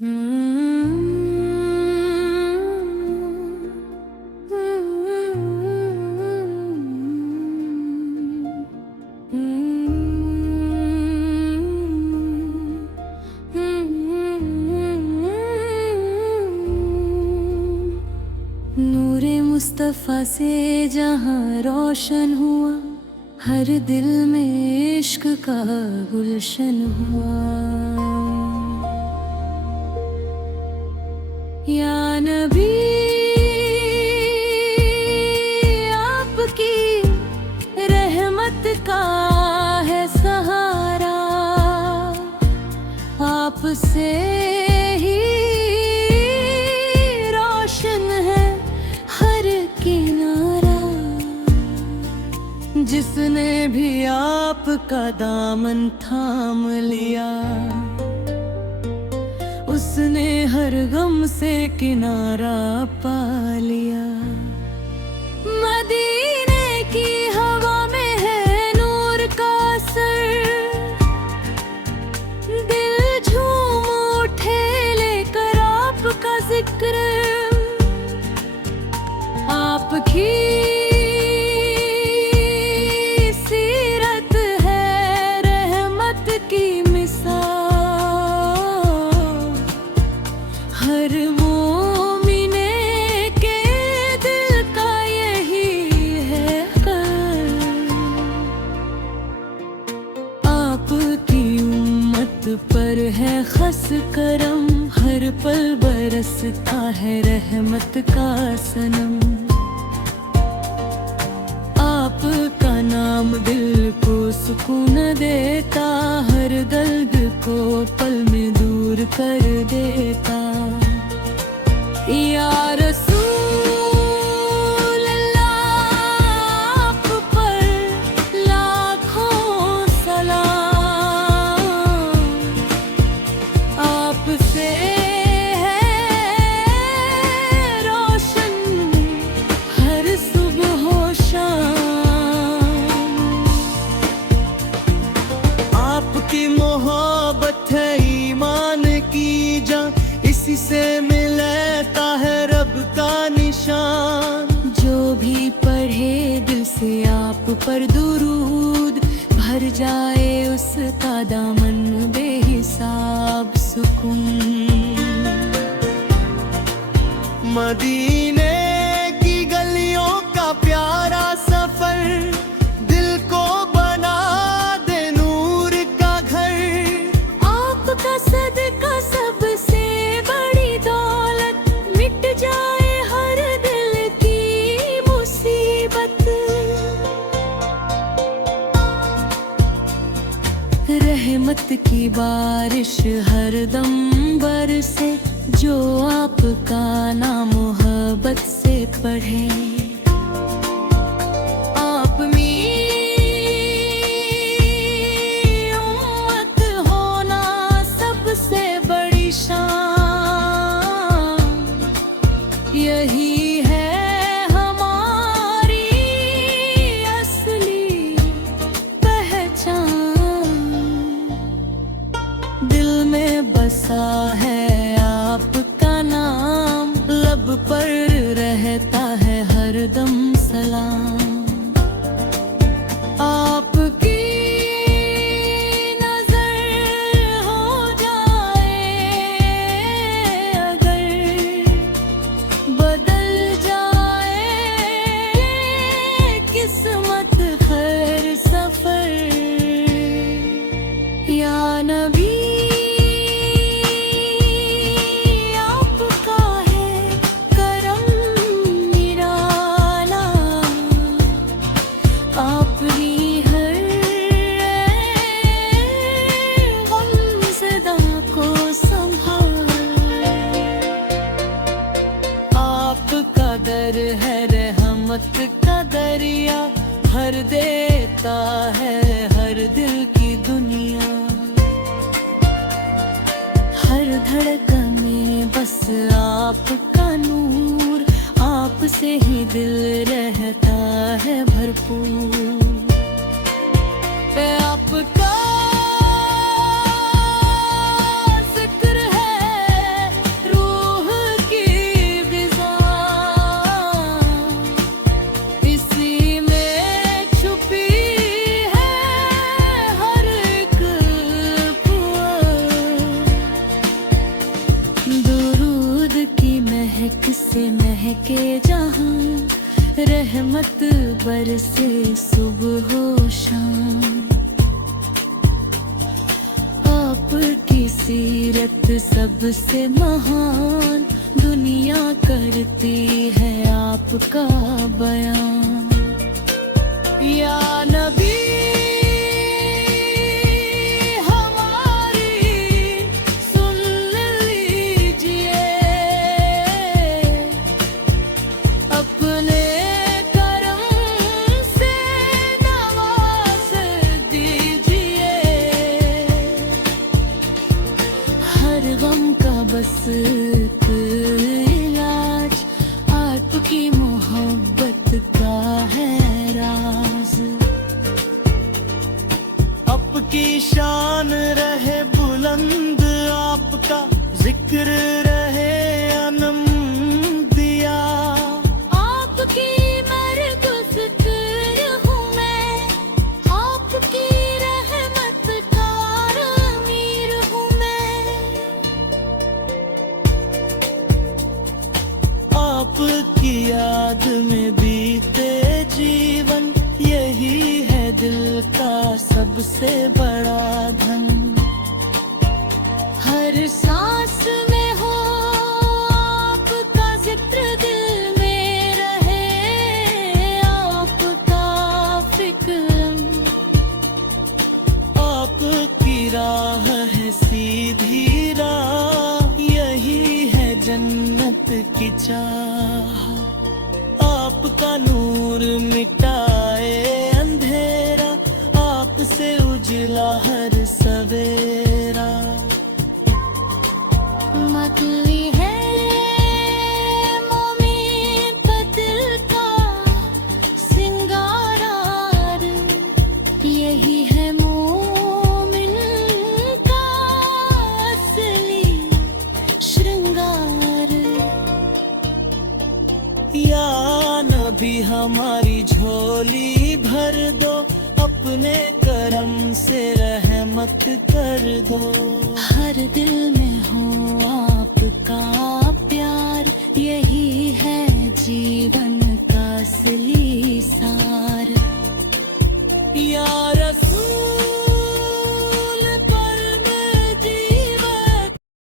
नूरे मुस्तफ़ा से जहाँ रोशन हुआ, हर दिल में इश्क का गुलशन हुआ। या नबी आपकी रहमत का है सहारा, आपसे ही रोशन है हर किनारा। जिसने भी आपका दामन थाम लिया, उसने हर गम से किनारा पा लिया। मदीने की हवा में है नूर का असर, दिल झूम उठे लेकर आपका जिक्र। आपकी सीरत है रहमत की मिसाल, हर मोमिने के दिल का यही है ख्याल। आपकी उम्मत पर है खस करम, हर पल बरसता है रहमत का सनम। आपका नाम दिल को सुकून देता, हर दर्द को पल में दूर कर देता। या रसूल अल्लाह, आप पर लाखों सलाम। आपसे आपकी मोहब्बत है ईमान की जान, इसी से मिलता है रब का निशान। जो भी पढ़े दिल से आप पर दुरूद, भर जाए उसका दामन बेहिसाब सुकून। मदीने की गलियों का प्यारा सफर, दिल को बना दे नूर का घर। आपका सदका सबसे बड़ी दौलत, मिट जाए हर दिल की मुसीबत। रहमत की बारिश हर दम बरसे, जो आपका नाम मोहब्बत से पढ़े। आप उम्मत होना सबसे बड़ी शान, यही है हमारी असली पहचान। दिल में बसा है आपका नाम, लब पर रहता है हरदम सलाम। आपकी नजर हो जाए अगर, बदल जाए किस्मत हर सफर। या नबी है रहमत का दरिया, भर देता है हर दिल की दुनिया। हर धड़कन में बस आपका नूर, आपसे ही दिल रहता है भरपूर। आपका जिक्र है के जहां, रहमत बरसे सुबह हो शाम। आपकी सीरत सबसे महान, दुनिया करती है आपका बयान। या नबी हमारी सुन लीजिए, अपने करम से नवाज दीजिए। हर गम का बस इलाज, आपकी मोहब्बत का है राज। आपकी शान रहे बुलंद, आपका जिक्र रहे अनम दिया। आपकी मरगुज़र हूँ मैं, आपकी रहमत का अमीर हूँ मैं। आपकी याद में बीते जीवन, यही है दिल का सबसे बड़ा धन। हर सांस में हो आपका जिक्र, दिल में रहे आपका फिक्र। आपकी राह है सीधी राह, यही है जन्नत की चाह। आपका नूर मिटाए अंधेरा, आपसे उजला हर सवेरा। मतली है मोमीन का दिल का सिंगार, यही है मोमिन का असली श्रृंगार। या नबी हमारी झोली भर दो, अपने करम से रहमत कर दो। हर दिल